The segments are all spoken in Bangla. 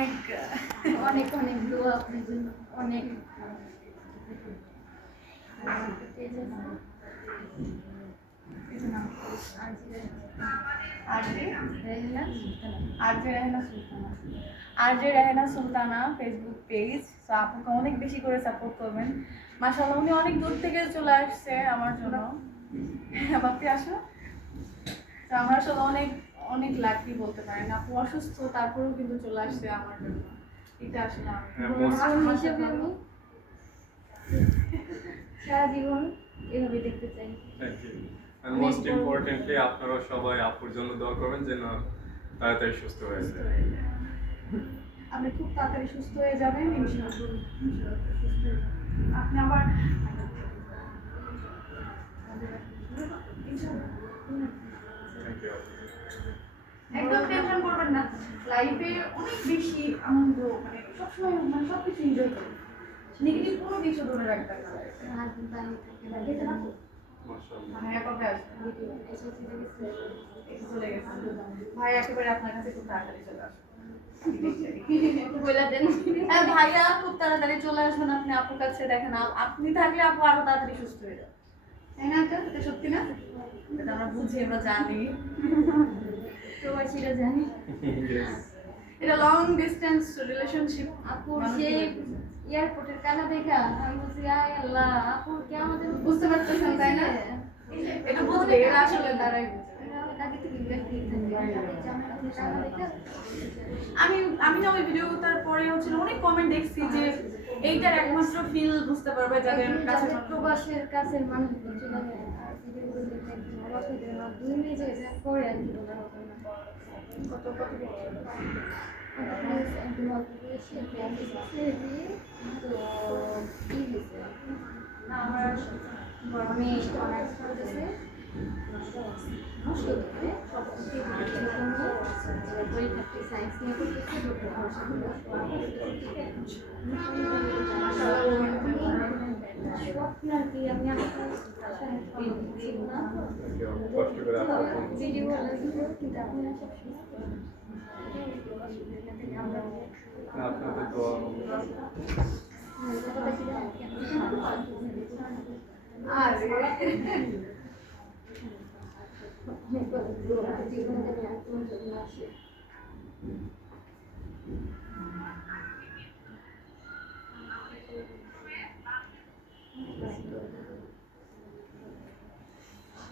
অনেক অনেক অনেক দোয়া আপনার জন্য অনেক আর যে রেহেনা সুলতানা। ফেসবুক পেজ তো আপুকে অনেক বেশি করে সাপোর্ট করবেন মাসাল্লাহ উনি অনেক দূর থেকে চলে আসছে আমার জন্য হ্যাঁ, বাপি আসো তো আমার আসলে অনেক অনেক লাকি বলতে পারেন। আপু অসুস্থ তারপরেও কিন্তু চলে আসছে আমার জন্য। এটা আসলে আমি হ্যাঁ, আমি সারা জীবন এভাবে দেখতে চাই। আর মোস্ট ইম্পর্টেন্টলি আপনারা সবাই আপুর জন্য দোয়া করবেন যেন তাড়াতাড়ি সুস্থ হয়ে যায়। আপনি খুব তাড়াতাড়ি সুস্থ হয়ে যাবেন ইনশাআল্লাহ। হয়ে। আপনি আবার একদম টেনশন করবেন না। লাইফে অনেক বেশি আনন্দ মানে সবসময় মানে সব কিছু এনজয় করুন নেগেটিভ কোনো কিছু ধরে রাখবেন না। ভাইয়া কবে আসবে? একেবারে আপনার কাছে খুব তাড়াতাড়ি চলে আসবে। ভাইয়া খুব তাড়াতাড়ি চলে আসবেন আপনি আপুর কাছে দেখেন আপনি থাকলে আপু আরও তাড়াতাড়ি সুস্থ হয়ে যাবে। তাই না সত্যি না? আমরা বুঝি আমরা জানি। প্রবাসীরা জানি? এটা লং ডিস্টেন্স রিলেশনশিপ আপুর সেই এয়ারপোর্টের কানা দেখা। আমি বলছি আয় আল্লাহ আপুর কি আমাদের বুঝতে পারতেছেন, তাই না? এটা বুঝবে এরা আসলে তারাই কানা দেখা আমি আমি না ওই ভিডিওটার পরে হচ্ছিল অনেক কমেন্ট দেখছি যে এইটার একমাত্র ফিল বুঝতে পারবে যাদের কাছে প্রবাসের কাছের মানুষগুলো চলে যায় আর দুই কি না। কত কত অনার্স নিয়ে করতেছে ডক্টর স্বপ্ন আর কি আমি কষ্ট করে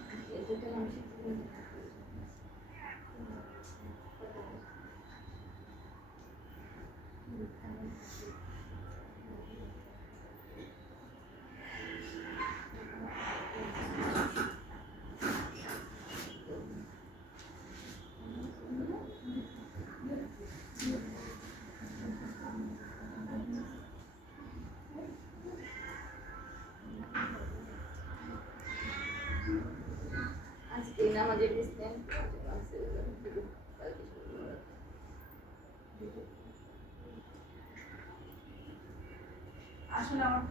আপনার ভিডিও নামাজের ডিসটেন্স আসলে আমার